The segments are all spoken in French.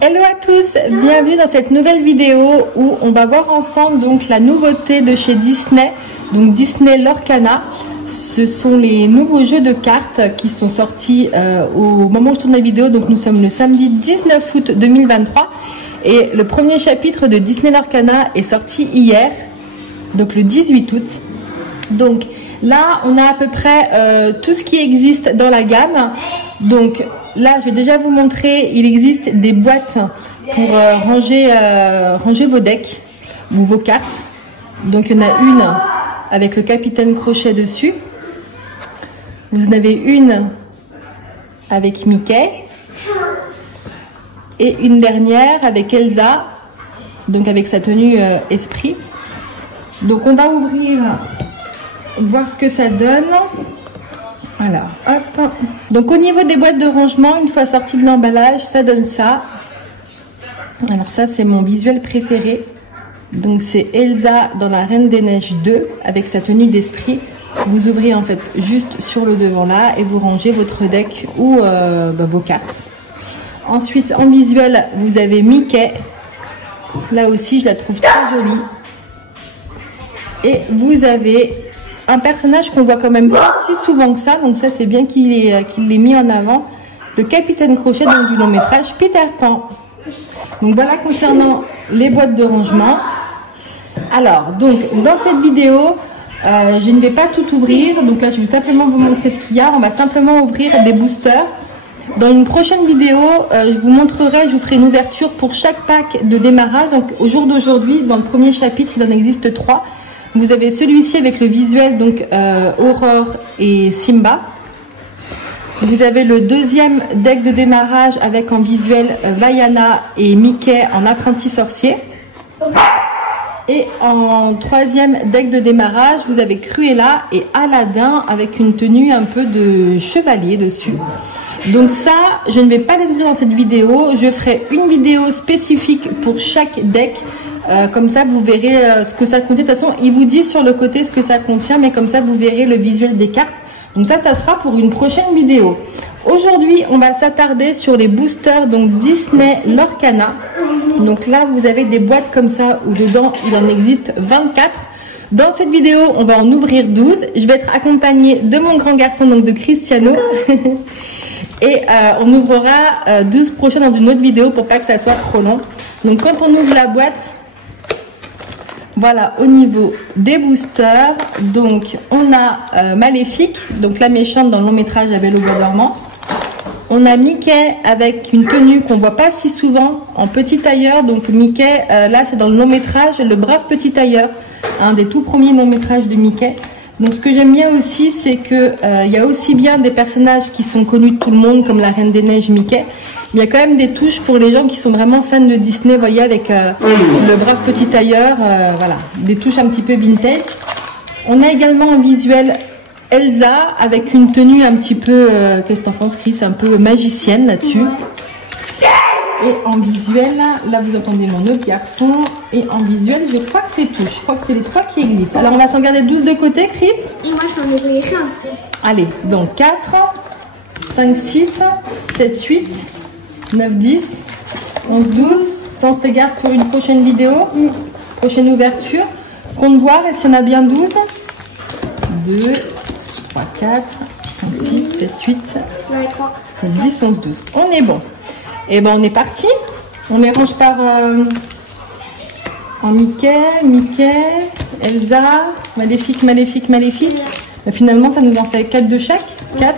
Hello à tous, bienvenue dans cette nouvelle vidéo où on va voir ensemble donc la nouveauté de chez Disney, donc Disney Lorcana. Ce sont les nouveaux jeux de cartes qui sont sortis au moment où je tourne la vidéo, donc nous sommes le samedi 19 août 2023 et le premier chapitre de Disney Lorcana est sorti hier, donc le 18 août. Donc là on a à peu près tout ce qui existe dans la gamme. Donc là je vais déjà vous montrer, il existe des boîtes pour ranger vos decks ou vos cartes. Donc il y en a une avec le Capitaine Crochet dessus, vous en avez une avec Mickey et une dernière avec Elsa, donc avec sa tenue esprit. Donc on va ouvrir, voir ce que ça donne. Alors, hop. Donc au niveau des boîtes de rangement, une fois sorti de l'emballage, ça donne ça. Alors ça, c'est mon visuel préféré. Donc c'est Elsa dans la Reine des Neiges 2 avec sa tenue d'esprit. Vous ouvrez en fait juste sur le devant là et vous rangez votre deck ou vos cartes. Ensuite, en visuel, vous avez Mickey. Là aussi, je la trouve très jolie. Et vous avez un personnage qu'on voit quand même pas si souvent que ça, donc ça c'est bien qu'il l'ait mis en avant, le Capitaine Crochet, donc du long métrage Peter Pan. Donc voilà concernant les boîtes de rangement. Alors donc dans cette vidéo je ne vais pas tout ouvrir, donc là je vais simplement vous montrer ce qu'il y a. On va simplement ouvrir des boosters. Dans une prochaine vidéo je vous montrerai, je vous ferai une ouverture pour chaque pack de démarrage. Donc au jour d'aujourd'hui, dans le premier chapitre, il en existe 3. Vous avez celui-ci avec le visuel, donc Aurore et Simba. Vous avez le deuxième deck de démarrage avec en visuel Vaiana et Mickey en apprenti sorcier. Et en troisième deck de démarrage, vous avez Cruella et Aladdin avec une tenue un peu de chevalier dessus. Donc ça, je ne vais pas les ouvrir dans cette vidéo. Je ferai une vidéo spécifique pour chaque deck. Comme ça vous verrez ce que ça contient. De toute façon il vous dit sur le côté ce que ça contient, mais comme ça vous verrez le visuel des cartes. Donc ça sera pour une prochaine vidéo. Aujourd'hui on va s'attarder sur les boosters, donc Disney Lorcana. Donc là vous avez des boîtes comme ça où dedans il en existe 24. Dans cette vidéo on va en ouvrir 12. Je vais être accompagnée de mon grand garçon, donc de Cristiano. Et on ouvrira 12 prochains dans une autre vidéo pour pas que ça soit trop long. Donc quand on ouvre la boîte, voilà au niveau des boosters, donc on a Maléfique, donc la méchante dans le long métrage La Belle au bois dormant. On a Mickey avec une tenue qu'on voit pas si souvent, en petit tailleur. Donc Mickey, là c'est dans le long métrage Le Brave Petit Tailleur, un des tout premiers longs métrages de Mickey. Donc ce que j'aime bien aussi, c'est que il y a aussi bien des personnages qui sont connus de tout le monde comme la Reine des Neiges, Mickey. Il y a quand même des touches pour les gens qui sont vraiment fans de Disney, vous voyez, avec Le Brave Petit Tailleur, voilà, des touches un petit peu vintage. On a également en visuel Elsa avec une tenue un petit peu, qu'est-ce que t'en penses Chris, un peu magicienne là-dessus. Et en visuel, là vous entendez mon autre garçon, et en visuel je crois que c'est tout, je crois que c'est les 3 qui existent. Alors on va s'en garder 12 de côté, Chris. Et moi j'en ai pris 5. Allez, donc 4, 5, 6, 7, 8, 9, 10, 11, 12, ça on se les garde pour une prochaine vidéo, prochaine ouverture. Compte voir, est-ce qu'il y en a bien 12? 2, 3, 4, 5, 6, 7, 8, 10, 11, 12. On est bon. Et ben on est parti. On les range par en Mickey, Elsa, Maléfique. Mais finalement ça nous en fait 4 de chaque. 4,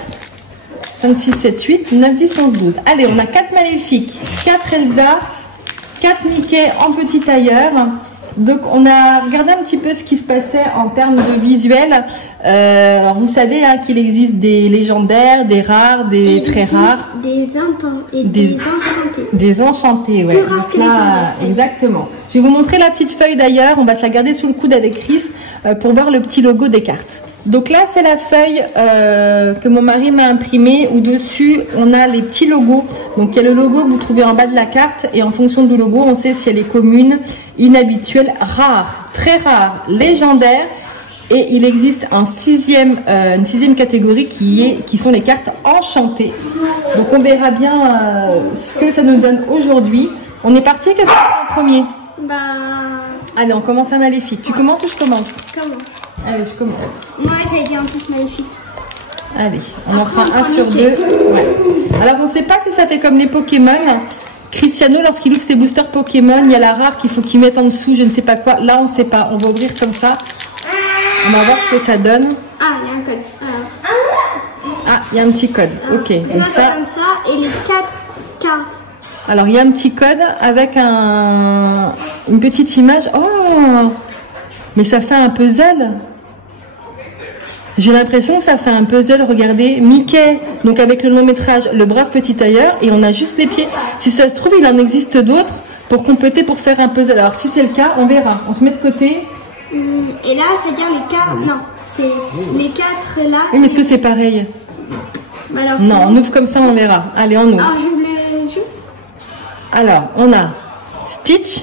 5, 6, 7, 8, 9, 10, 11, 12. Allez, on a 4 Maléfiques, 4 Elsa, 4 Mickey en petit tailleur. Donc on a regardé un petit peu ce qui se passait en termes de visuel. Alors vous savez hein, qu'il existe des légendaires, des rares, des très rares. Des enchantés, ouais. Donc là, exactement. Je vais vous montrer la petite feuille d'ailleurs. On va se la garder sous le coude avec Chris pour voir le petit logo des cartes. Donc là c'est la feuille que mon mari m'a imprimée, où dessus on a les petits logos. Donc il y a le logo que vous trouvez en bas de la carte, et en fonction du logo on sait si elle est commune, inhabituelle, rare, très rare, légendaire Et il existe une sixième catégorie qui sont les cartes enchantées. Donc on verra bien ce que ça nous donne aujourd'hui. On est parti, qu'est-ce qu'on fait en premier? Bah... Allez, on commence à Maléfique. Tu commences ou je commence? Commence. Allez, je commence. Moi, j'ai dit en plus Maléfique. Allez, on en fera un sur deux. Ouais. Alors, on ne sait pas si ça fait comme les Pokémon. Cristiano, lorsqu'il ouvre ses boosters Pokémon, il y a la rare qu'il faut qu'il mette en dessous, je ne sais pas quoi. Là, on ne sait pas. On va ouvrir comme ça. On va voir ce que ça donne. Ah, il y a un code. Ah, il y a un petit code. Ok. Donc ça, comme ça. Et les 4 cartes. Alors, il y a un petit code avec une petite image. Oh! Mais ça fait un puzzle. J'ai l'impression que ça fait un puzzle. Regardez, Mickey, donc avec le long métrage, le brave petit tailleur, et on a juste les pieds. Si ça se trouve, il en existe d'autres pour compléter, pour faire un puzzle. Alors, si c'est le cas, on verra. On se met de côté. Et là, c'est-à-dire les 4... Non, c'est les 4 là. Oui, mais est-ce que c'est pareil? Alors, non, on ouvre comme ça, on verra. Allez, on ouvre. Alors, je voulais... Alors, on a Stitch,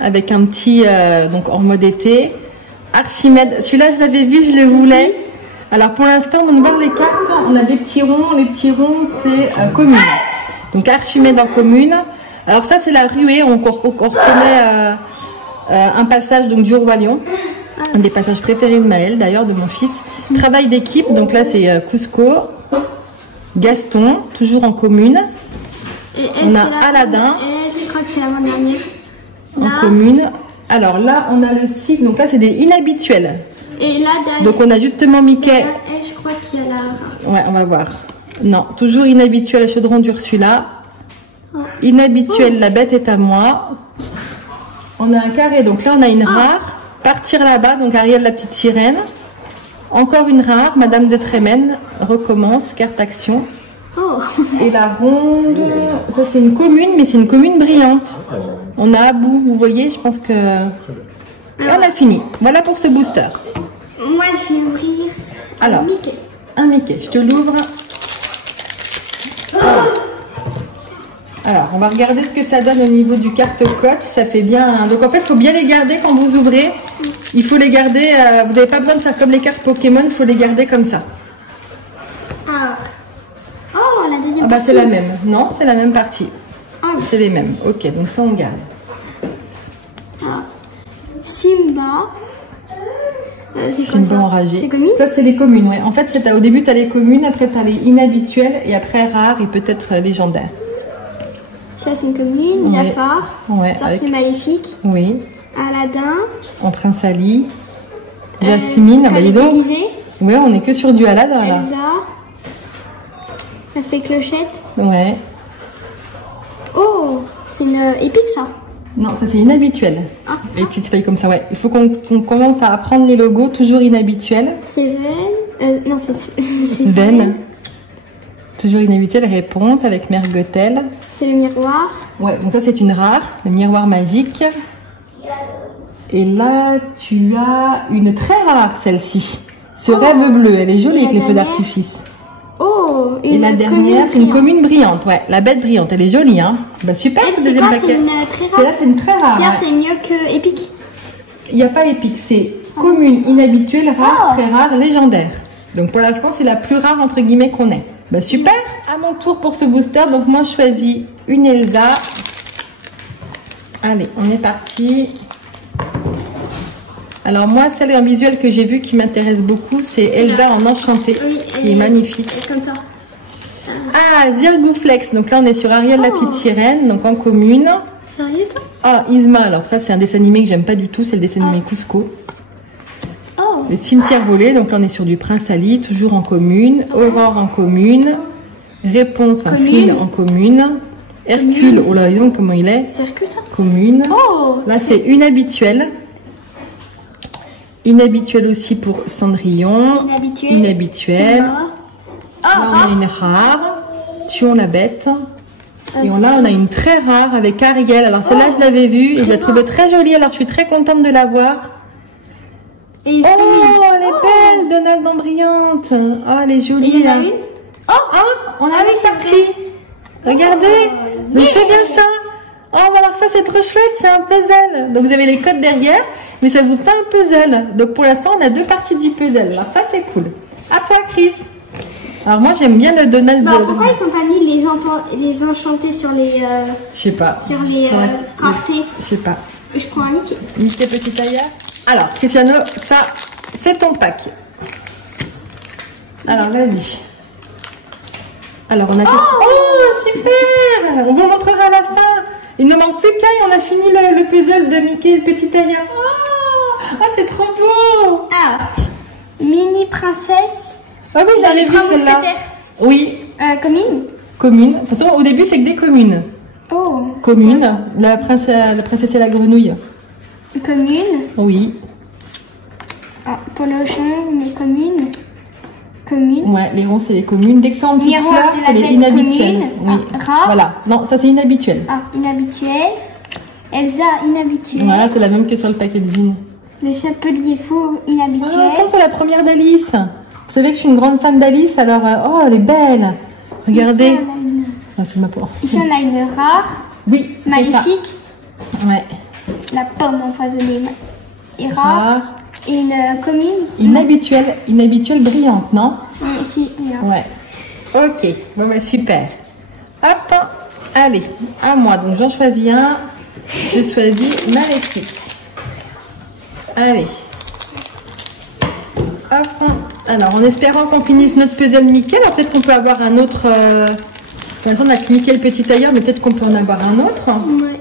avec un petit, donc en mode été. Archimède, celui-là je l'avais vu, je le voulais. Alors pour l'instant, on va voir les cartes. On a des petits ronds. Les petits ronds, c'est commune. Donc Archimède en commune. Alors ça, c'est la ruée. On reconnaît un passage donc du Roi Lion. Un des passages préférés de Maël, d'ailleurs, de mon fils. Travail d'équipe. Donc là, c'est Cusco. Gaston, toujours en commune. Et on a Aladdin. Et je crois que c'est l'avant-dernière. En commune. Alors là, on a le cycle. Donc là, c'est des inhabituels. Et là, derrière. Donc on a justement Mickey. Là, je crois qu'il y a la rare. Ouais, on va voir. Non, toujours inhabituel, chaudron d'Ursula. Oh. Inhabituel, la bête est à moi. On a un carré. Donc là, on a une rare. Partir là-bas. Donc Ariel, la petite sirène. Encore une rare. Madame de Trémène. Recommence. Carte action. Oh. Et la ronde, ça c'est une commune, mais c'est une commune brillante. On a Abou, vous voyez, je pense que... Et on a fini. Voilà pour ce booster. Moi, je vais ouvrir un Mickey. Un Mickey, je te l'ouvre. Alors, on va regarder ce que ça donne au niveau du carte-cote. Ça fait bien... Donc en fait, il faut bien les garder quand vous ouvrez. Il faut les garder... vous n'avez pas besoin de faire comme les cartes Pokémon, il faut les garder comme ça. Oh, la deuxième partie. C'est la même. Non, c'est la même partie. C'est les mêmes. Ok, donc ça, on garde. Simba. Simba enragé. C'est commune. Ça, c'est les communes, ouais. En fait, au début, tu as les communes, après, tu as les inhabituels, et après, rares et peut-être légendaires. Ça, c'est une commune. Ouais. Jafar. Ouais, ça, c'est Maléfique. Oui. Aladdin. En Prince Ali. Jasmine. Bah, dis donc. Ouais, on est que sur du Aladdin, là. Elsa. Ça fait clochette. Ouais. Oh, c'est une épique, ça. Non, ça c'est inhabituel. Ah, les petites feuilles comme ça, ouais. Il faut qu'on commence à apprendre les logos, toujours inhabituels. C'est Sven. Non, c'est Sven. Toujours inhabituel. Réponse avec Mère Gothel. C'est le miroir. Ouais, donc ça c'est une rare, le miroir magique. Et là, tu as une très rare, celle-ci. Ce rêve bleu, elle est jolie avec les feux d'artifice. Oh, et la dernière, c'est une commune brillante, ouais. La bête brillante, elle est jolie, hein. Bah super, ce deuxième paquet. Celle-là, c'est une très rare. Celle-là, c'est mieux que épique. Il n'y a pas épique, c'est commune, inhabituelle, rare, très rare, légendaire. Donc pour l'instant, c'est la plus rare entre guillemets qu'on ait. Bah super. À mon tour pour ce booster, donc moi je choisis une Elsa. Allez, on est parti. Alors moi, celle en visuel que j'ai vue qui m'intéresse beaucoup, c'est Elsa en enchanté, qui est magnifique. Comme ça. Ah, Zirgouflex. Donc là, on est sur Ariel la petite sirène, donc en commune. Sérieux, toi? Ah, Isma. Alors ça, c'est un dessin animé que j'aime pas du tout, c'est le dessin animé Cusco. Oh. Le cimetière volé. Donc là, on est sur du Prince Ali, toujours en commune. Aurore en commune. Réponse, enfin, Phil en commune. Hercule. Oh là, dis donc comment il est. C'est Hercule, ça? Commune. Oh. Là, c'est une habituelle. Inhabituel aussi pour Cendrillon. Inhabituel. Là, on a une rare. Tuons la bête. Et là, on a une très rare avec Ariel. Alors, celle-là, je l'avais vue et je la trouvais très jolie. Alors, je suis très contente de la voir. Oh, elle est belle, Donald en brillante. Oh, elle est jolie. Il y en a une? On a une sortie. Regardez. Donc, c'est bien ça. Oh, alors ça, c'est trop chouette. C'est un puzzle. Donc, vous avez les codes derrière. mais ça vous fait un puzzle. Donc pour l'instant, on a 2 parties du puzzle. Alors ça, c'est cool. À toi, Chris. Alors moi, j'aime bien le Donald. Bon, pourquoi ils sont pas mis les enchantés sur les... Je sais pas. Sur les raretés. Je sais pas. Je prends un Mickey. Mickey petit tailleur. Alors, Cristiano, ça, c'est ton pack. Alors, vas-y. Alors, on a fait... Oh, super! On vous montrera à la fin. Il ne manque plus qu'un et on a fini le puzzle de Mickey le petit tailleur. Oh, c'est trop beau! Ah, mini princesse. Ah oui, j'avais vu celle-là. Oui. Commune. Commune. De toute façon, au début, c'est que des communes. Oh. Commune. La princesse et la grenouille. Commune. Oui. Ah, Polochon, mais commune. Commune. Ouais, les ronds, c'est les communes. Dès que c'est en petite fleur, c'est les inhabituels. Oui. Rare. Voilà. Non, ça, c'est inhabituel. Ah, inhabituel. Elsa, inhabituel. Voilà, c'est la même que sur le packaging. Le chapelier faux, inhabituel. Ah, attends, c'est la première d'Alice. Vous savez que je suis une grande fan d'Alice, alors... oh, elle est belle. Regardez. Ah, c'est ma pauvre. Ici, on a une rare. Oui, c'est ça. Magnifique. Ouais. La pomme empoisonnée. Et rare. Et une commune. Inhabituelle brillante, non? Ici, ouais. Ok, bon bah super. Hop, allez, à moi. Donc j'en choisis un. Je choisis Maléfique. Allez. Hop. Alors, en espérant qu'on finisse notre puzzle Mickey, alors peut-être qu'on peut avoir un autre... Pour l'instant, on a que Mickey le petit tailleur, mais peut-être qu'on peut en avoir un autre. Ouais.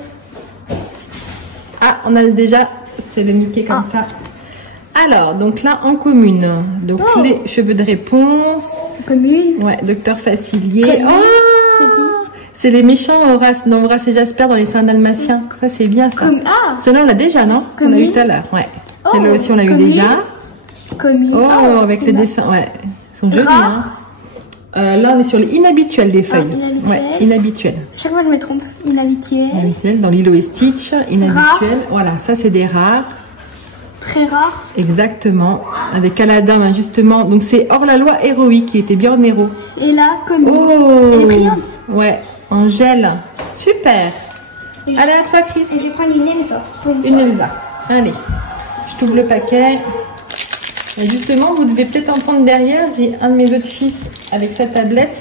Ah, on a déjà... C'est le Mickey comme ça. Alors, donc là, en commune. Donc, les cheveux de réponse. Commune. Ouais, docteur Facilier. Commune. Oh, c'est les méchants Horace, non, Horace et Jasper dans les soins dalmatiens. Ça, c'est bien ça. Celui-là, on l'a déjà, non? Commune. On l'a eu tout à l'heure, ouais. Celui-là aussi, on l'a eu déjà. Commune. Oh, avec le dessin, ouais. Ils sont jolis, hein. Là, on est sur les inhabituels des feuilles. Inhabituel. Ouais, inhabituel. Chaque fois, je me trompe. Inhabituel. Inhabituel, dans Lilo et Stitch. Inhabituel. Voilà, ça, c'est des rares. Très rare. Exactement. Avec Aladdin, justement. Donc, c'est hors la loi héroïque. Il était bien en héros. Et là, commune. Oh. Elle est brillante. Ouais, en gel. Super. Allez, à toi, Chris. Et je vais prendre une Elsa. Une Elsa. Allez. Je t'ouvre le paquet. Et justement, vous devez peut-être entendre derrière, j'ai un de mes autres fils avec sa tablette.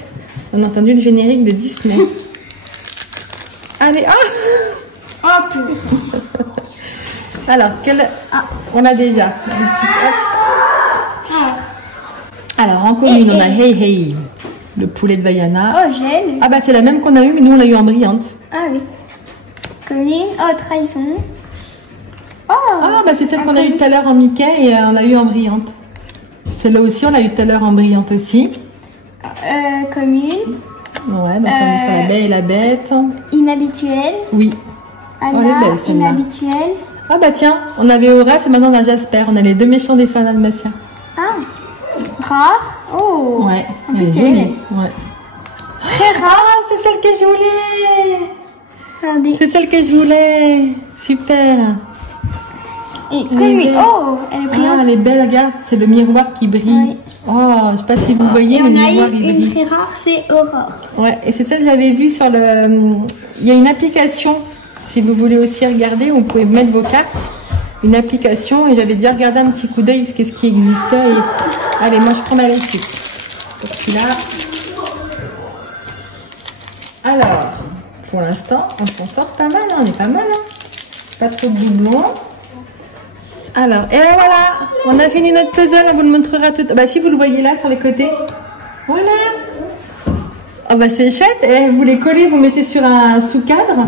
On a entendu le générique de Disney. Allez, alors, on a déjà. Alors, en commune, on a Hey Hey, le poulet de Vaiana. Oh, gel. Ah bah c'est la même qu'on a eu, mais nous on l'a eu en brillante. Ah oui. Commune. Oh, trahison. Ah bah c'est celle qu'on a eu tout à l'heure en Mickey et on l'a eu en brillante. Celle-là aussi, on l'a eu tout à l'heure en brillante aussi. Commune. Ouais, donc on est sur la belle et la bête. Inhabituel. Oui. Anna, elle est belle celle-là. inhabituel. Ah bah tiens, on avait Horace et maintenant on a Jasper. On a les deux méchants des soins dalmatiens. Ah. Rare. Oh. Ouais, En elle est plus, jolie. elle Ouais. très rare. Ah, c'est celle que je voulais. Regardez. C'est celle que je voulais. Super. Et commune. Oh, elle est brillante. Ah, elle est belle, regarde, c'est le miroir qui brille. Oui. Oh, je sais pas si vous voyez, Et le on a miroir eu il une brille. très rare, c'est Aurore. Ouais, et c'est ça que j'avais vu sur le... Il y a une application, si vous voulez aussi regarder, vous pouvez mettre vos cartes. Une application, et j'avais déjà regardé un petit coup d'œil, qu'est-ce qui existait. Et... Allez, moi je prends ma Maléfique. Donc celui-là. Alors, pour l'instant, on s'en sort pas mal, hein, on est pas mal. Hein. Pas trop de doublons. Alors, et voilà, on a fini notre puzzle, on vous le montrera tout. Bah si vous le voyez là sur les côtés. Voilà. Ah bah c'est chouette. Et vous les collez, vous mettez sur un sous-cadre.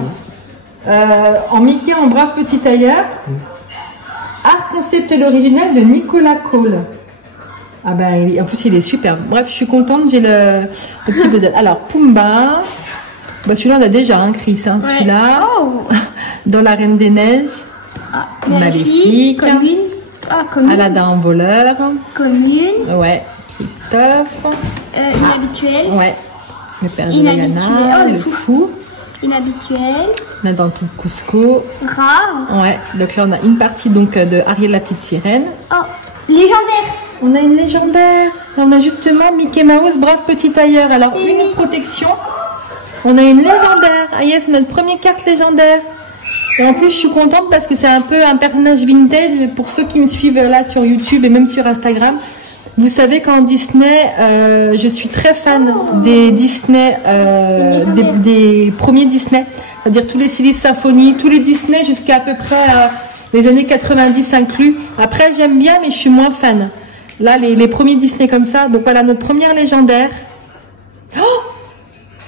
En Mickey, en brave petit tailleur. Art conceptuel original de Nicolas Cole. Ah bah en plus il est superbe. Bref, je suis contente, j'ai le petit puzzle. Alors Pumba. Bah celui-là on a déjà un Chris, hein, Ouais. Celui-là. Oh. Dans la Reine des Neiges. Ah, Maléfique. Commune. Ah, commune. Aladdin en voleur. Commune. Ouais. Christophe. Inhabituel. Ouais. Le père de Inhabituel. Diana. Oh, Le le fou. Inhabituel. On a dans tout Cusco. Rare. Ouais. Donc là on a une partie donc de Ariel la petite sirène. Oh, légendaire. On a une légendaire. Là, on a justement Mickey Mouse, brave petit tailleur. Alors une protection. On a une légendaire. Ah yes, c'est notre première carte légendaire. Et en plus, je suis contente parce que c'est un peu un personnage vintage. Pour ceux qui me suivent là sur YouTube et même sur Instagram, vous savez qu'en Disney, je suis très fan des Disney, des premiers Disney. C'est-à-dire tous les Silly Symphony, tous les Disney jusqu'à peu près les années 90 inclus. Après, j'aime bien, mais je suis moins fan. Là, les premiers Disney comme ça. Donc voilà, notre première légendaire. Oh,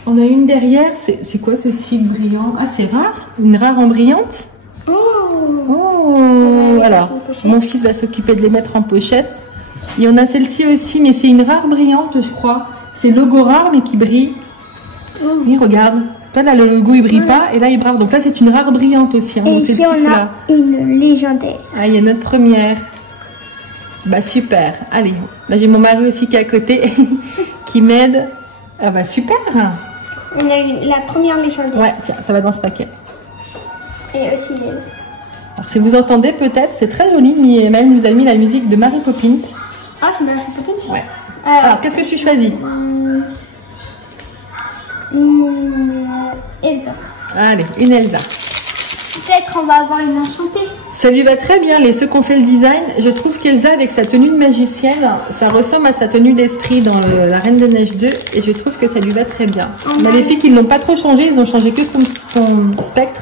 on a une derrière. C'est quoi ce cycle brillant? Ah, c'est rare. Une rare en brillante. Oh. Alors, mon fils va s'occuper de les mettre en pochette. Il y en a celle-ci aussi, mais c'est une rare brillante, je crois. C'est logo rare, mais qui brille. Oui, regarde. Là, le logo, il brille pas. Et là, il brille. Donc là, c'est une rare brillante aussi. Hein, et ici, on a une légendaire. Ah, il y a notre première. Bah, super. Allez. Là, j'ai mon mari aussi qui est à côté, qui m'aide. Ah, bah, super. On a eu la première légendaire. Ouais, tiens, ça va dans ce paquet. Et aussi elle. Alors, si vous entendez, peut-être, c'est très joli. Mais même, nous a mis la musique de Mary Poppins. Ah, c'est Mary Poppins? Ouais. Alors, qu'est-ce que tu choisis? Elsa. Allez, une Elsa. Peut-être on va avoir une enchantée. Ça lui va très bien, ceux qui ont fait le design. Je trouve qu'Elsa, avec sa tenue de magicienne, ça ressemble à sa tenue d'esprit dans La Reine des Neiges 2. Et je trouve que ça lui va très bien. Maléfique, ils n'ont pas trop changé. Ils ont changé que son spectre.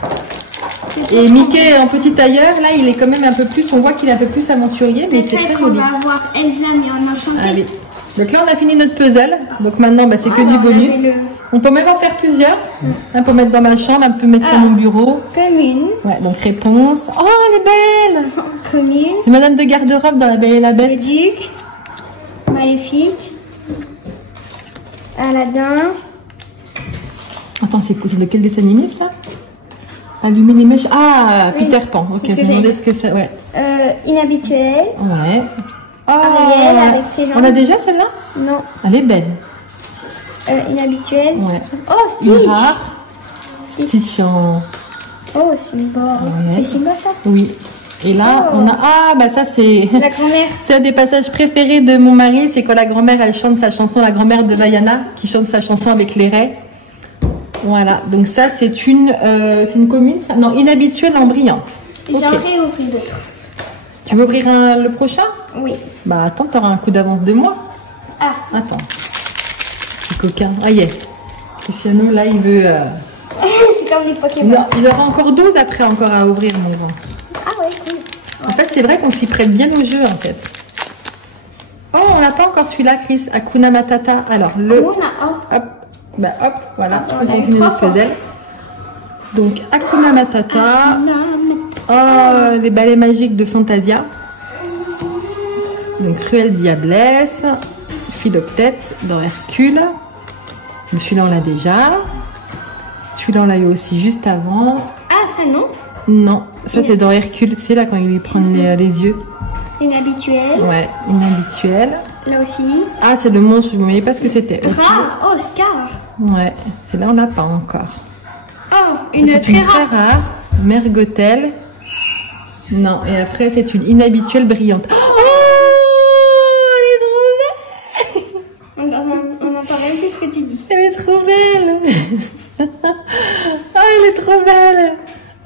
Et Mickey en petit tailleur, là, il est quand même un peu plus... On voit qu'il est un peu plus aventurier, mais c'est très joli. On va avoir Elsa, mais en enchantée. Allez. Donc là, on a fini notre puzzle. Donc maintenant, bah, c'est que du bonus. On peut même en faire plusieurs. Un pour mettre dans ma chambre, un peut mettre sur mon bureau. Commune. Ouais, donc réponse. Oh, elle est belle. Commune. C'est Madame de garde-robe dans La Belle et la Bête. Le Duc. Maléfique. Aladdin. Attends, c'est de quel dessin animé ça? Allumer les mèches. Ah, oui. Peter Pan. Ok, je me demandais ce que c'est. Ouais. Inhabituel. Ouais. Oh, Ariel avec ses jambes. On a déjà celle-là? Non. Elle est belle. Inhabituel. Ouais. Oh, Stitch. Stitch en... Oh, Simba. Ouais. C'est Simba ça? Oui. Et là, on a... Ah, bah ça c'est... La grand-mère. C'est un des passages préférés de mon mari, c'est quand la grand-mère, elle chante sa chanson, la grand-mère de Vaiana, qui chante sa chanson avec les raies. Voilà, donc ça c'est une commune, ça? Non, inhabituelle en brillante. J'aimerais ouvrir d'autres. Tu veux ouvrir le prochain? Oui. Bah attends, t'auras un coup d'avance de moi. Ah. Attends. C'est coquin. Ah yeah. Cristiano, là, il veut... C'est comme les Pokémon. Non, il aura encore 12 après encore à ouvrir, mon grand. Ah ouais, cool. En fait, c'est vrai qu'on s'y prête bien au jeu, en fait. Oh, on n'a pas encore celui-là, Chris. Hakuna Matata. Alors, le... Hop. Bah hop, voilà. On a fini notre puzzle. Donc, Hakuna Matata. Oh, les balais magiques de Fantasia. Donc, Cruelle Diablesse. Philoctète dans Hercule. Celui-là, on l'a déjà. Celui-là, on l'a eu aussi juste avant. Ah, ça non? Non, ça c'est dans Hercule. C'est là quand il lui prend les yeux. Inhabituel. Ouais, inhabituel. Là aussi. Ah, c'est le monstre, je ne voyais pas ce que c'était. Rare, oh, Scar. Ouais, c'est là on l'a pas encore. Oh, une très rare. Mergotel. Non, et après c'est une inhabituelle brillante. Oh, elle est trop belle. On entend même plus ce que tu dis. Elle est trop belle. Oh, elle est trop belle.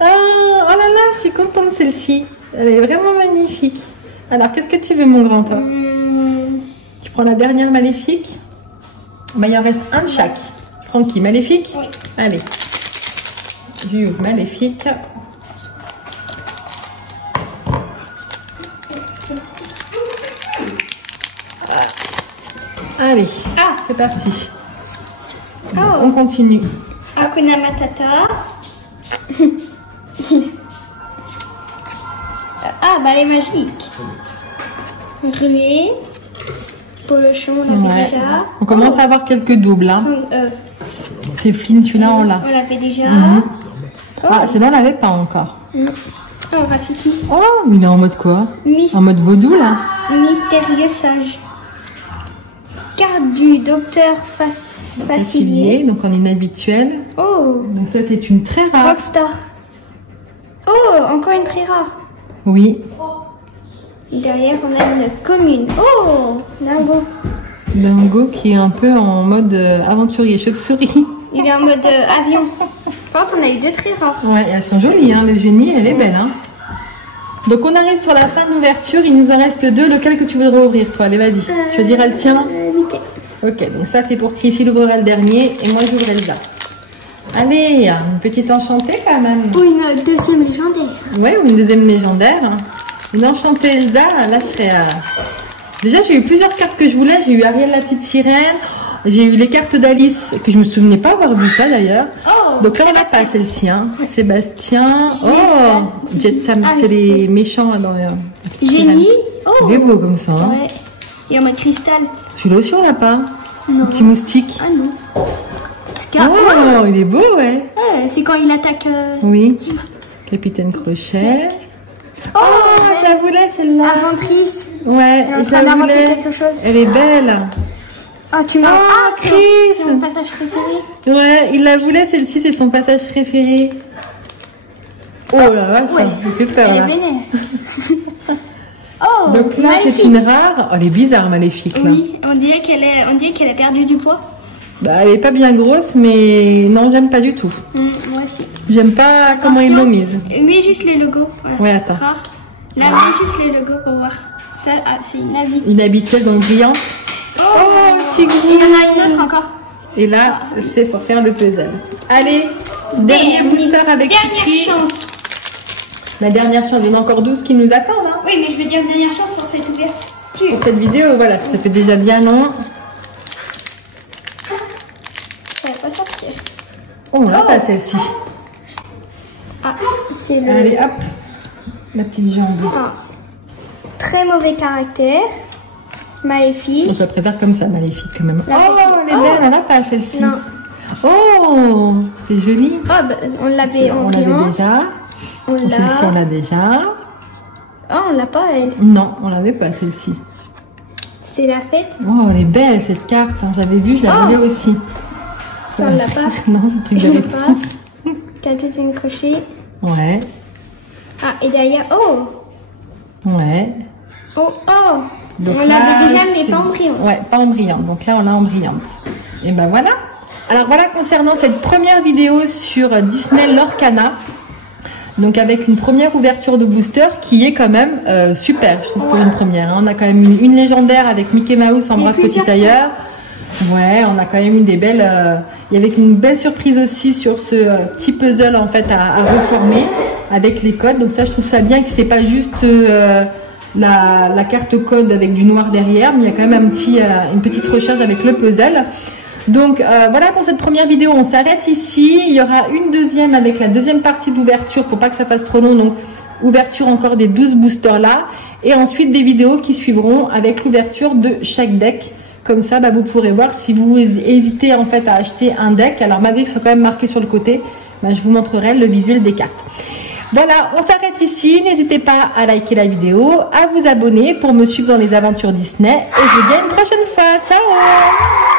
Oh là là, je suis contente de celle-ci. Elle est vraiment magnifique. Alors, qu'est-ce que tu veux, mon grand toi? Tu prends la dernière maléfique. Bah, il en reste un de chaque. Je prends qui? Maléfique? Oui. Allez. J'ouvre maléfique. Allez. Ah, c'est parti. Oh. On continue. Hakuna Matata. Ah, balai magique. Ruée. Polochon, on l'avait déjà. On commence à avoir quelques doubles. Hein. C'est Flynn, celui-là, on l'a. On l'avait déjà. Ah, celui-là, on l'avait pas encore. Oh, Rafiki. Oh, mais il est en mode quoi? En mode vaudou, là. Mystérieux sage. Carte du docteur Facilier. Donc, en inhabituel. Oh. Donc, ça, c'est une très rare. Rockstar. Oh, encore une très rare. Oui. Derrière, on a une commune. Oh, Dingo. Dingo qui est un peu en mode aventurier, chauve-souris. Il est en mode avion. Par contre, on a eu 2 trésors. Ouais, elles sont jolies, hein, le génie, elle est belle. Hein. Donc on arrive sur la fin de l'ouverture, il nous en reste 2. Lequel que tu voudrais ouvrir, toi? Allez, vas-y. Je dirais le tien. Mickey. Ok, donc ça c'est pour Chris, il ouvrira le dernier et moi j'ouvrirai le là. Allez, une petite enchantée quand même. Ou une deuxième légendaire. Ouais, ou une deuxième légendaire. Une enchantée Elsa, là je serais... Déjà j'ai eu plusieurs cartes que je voulais, j'ai eu Ariel la petite sirène, j'ai eu les cartes d'Alice, que je me souvenais pas avoir vu ça d'ailleurs. Oh, donc là on n'a pas celle-ci, hein. Sébastien, oh, Jet Sam, c'est les méchants dans le... Génie. Oh. Il est beau comme ça. Hein. Ouais. Et en mode cristal. Celui-là aussi on l'a pas. Non. Un petit moustique. Ah non. Oh, il est beau, ouais. C'est quand il attaque. Oui. Capitaine Crochet. Oh, je la voulais celle-là. Inventrice. Ouais, je la voulais. Quelque chose. Elle est belle. Oh, tu m'as. Ah, Chris. C'est mon passage préféré. Ouais, il la voulait celle-ci, c'est son passage préféré. Oh la vache, Ouais. il fait peur Elle là. est vénère. Oh, donc là, c'est une rare. Oh, elle est bizarre, Maléfique là. Oui, on dirait qu'elle a perdu du poids. Bah, elle est pas bien grosse, mais non, j'aime pas du tout. Moi aussi. J'aime pas comment ils l'ont mise. Mets juste les logos. Voilà. Ouais, attends. Rare. Là, mets juste les logos pour voir. Ça, c'est inhabituel. Inhabituelle, donc brillante. Oh, petit gros. Il y en a une autre encore. Et là, c'est pour faire le puzzle. Allez, dernier booster avec Kiki. Dernière chance. La dernière chance, il y en a encore 12 qui nous attendent. Hein. Oui, mais je veux dire dernière chance pour cette ouverture. Pour cette vidéo, voilà, ça fait déjà bien long. Ça va pas sortir. Oh, on l'a pas celle-ci. Ah, c'est le... Allez, hop, la petite jambe. Ah. Très mauvais caractère. Maléfique. On se préfère comme ça, Maléfique quand même. La Oh, elle est belle, on l'a pas celle-ci. Non. Oh, c'est joli. Ah, bah, on l'avait en On l'avait brillant. déjà. On Celle-ci, on l'a. l'a déjà. Oh, on l'a pas, elle. Non, on l'avait pas celle-ci. C'est la fête. Oh, elle est belle cette carte. Hein. J'avais vu, je la voulais aussi. Ça, on l'a pas. Non, c'est un truc de Je réponse. passe. Capitaine Crochet. Ouais, Ah, et derrière. Oh. ouais. Oh, oh. Donc on là, l'avait déjà, mais c'est- pas en brillant. Ouais, pas en brillante. Donc là, on l'a en brillante. Et ben voilà. Alors voilà concernant cette première vidéo sur Disney Lorcana. Donc avec une première ouverture de booster qui est quand même super, je trouve, pour une première. Hein. On a quand même une légendaire avec Mickey Mouse en brave petit tailleur. Ouais, on a quand même eu des belles... Il y avait une belle surprise aussi sur ce petit puzzle en fait à reformer avec les codes. Donc ça, je trouve ça bien que c'est pas juste la carte code avec du noir derrière, mais il y a quand même une petite recherche avec le puzzle. Donc voilà pour cette première vidéo, on s'arrête ici. Il y aura une deuxième avec la deuxième partie d'ouverture pour pas que ça fasse trop long. Donc ouverture encore des 12 boosters là. Et ensuite des vidéos qui suivront avec l'ouverture de chaque deck. Comme ça, bah, vous pourrez voir si vous hésitez en fait à acheter un deck. Alors malgré que ce soit quand même marqué sur le côté, bah, je vous montrerai le visuel des cartes. Voilà, on s'arrête ici. N'hésitez pas à liker la vidéo, à vous abonner pour me suivre dans les aventures Disney. Et je vous dis à une prochaine fois. Ciao!